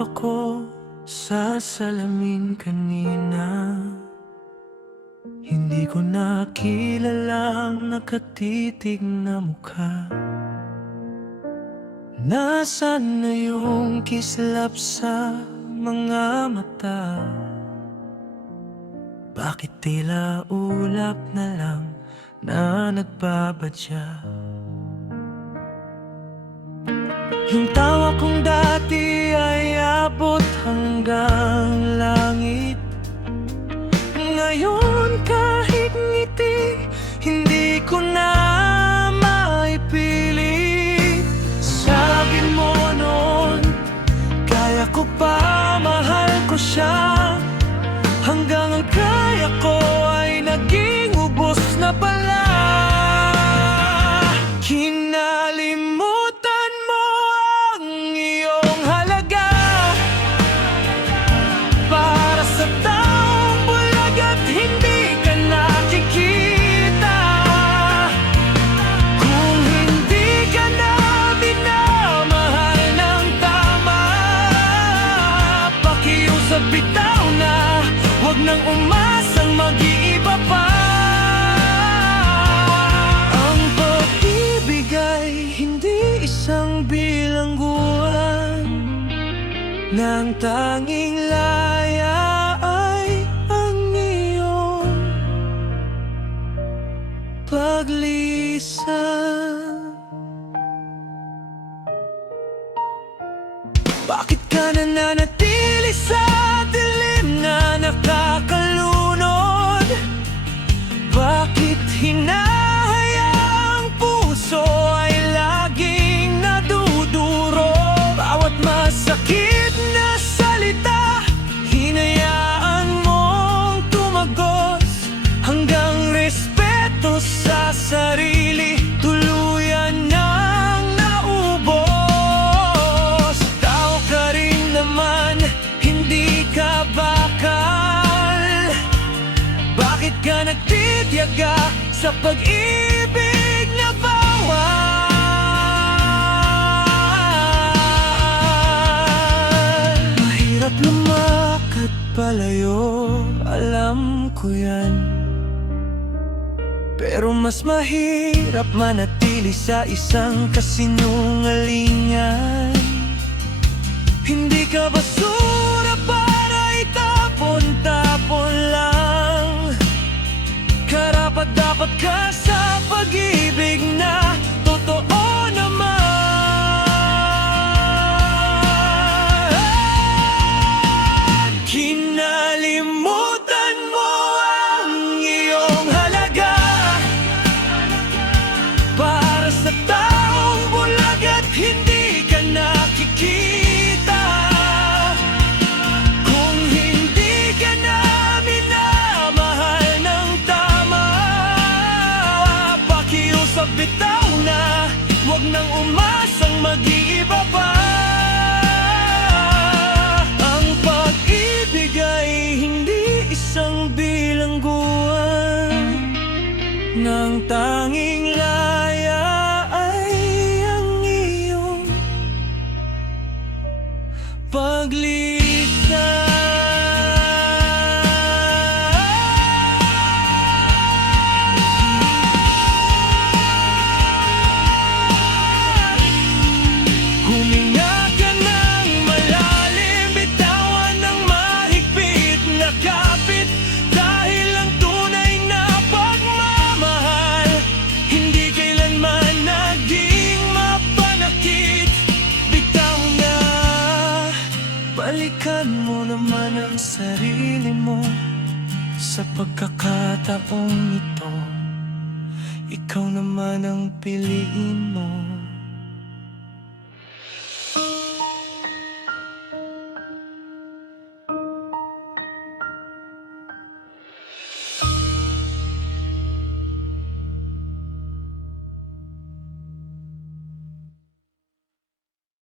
ako sa salamin kanina. Hindi ko nakilalang nakatitig na mukha. Nasaan na yung kislap sa mga mata? Bakit tila ulap na lang na nagbabadya? Yung tawa kong dati ay abot hanggang langit. Ngayon kahit ngiti, hindi ko na maipilit. Sabi mo noon, kaya ko pa, mahal ko siya. Hanggang ang kaya ko ay naging ubos na pala. Kinalimutan mo ang iyong halaga para sa taong bulag at hindi ka nakikita. Kung hindi ka na minamahal ng tama, pakiusap bitaw na, huwag nang umasang mag-iiba pa. Ang pag-ibig ay hindi isang bilangguan, ng tanging laya ay ang iyong paglisan. Bakit ka nananatili sa dilim na nakakalunod? Bakit hinahayaang puso ay laging naduduro? Bawat masakit na salita, hinayaan mong tumagos. Hanggang respeto sa sarili tuluyan nang naubos. Tao ka rin naman, hindi ka bakal. Bakit ka nagtitiyaga sa pag-ibig na bawal? Mahirap lumakad palayo, alam ko yan. Pero mas mahirap manatili sa isang kasinungalingan. Hindi ka basura para itapon-tapon lang. Karapat-dapat ka sa pag-ibig na totoo naman. Kinalimutan mo ang iyong halaga para sa taong bulag at hindi ka nakikita. Kung hindi ka na minamahal ng tama, pakiusap bitaw na, huwag nang umasang mag-iiba pa. Ang pag-ibig ay hindi isang bilangguan, ng tanging laya ay ang iyong paglisan. Huminga ka ng malalim, bitawan ng mahigpit na kapit. Dahil ang tunay na pagmamahal hindi kailanman naging mapanakit. Bitaw na, balikan mo naman ang sarili mo sa pagkakataong ito. Ikaw naman ang piliin mo.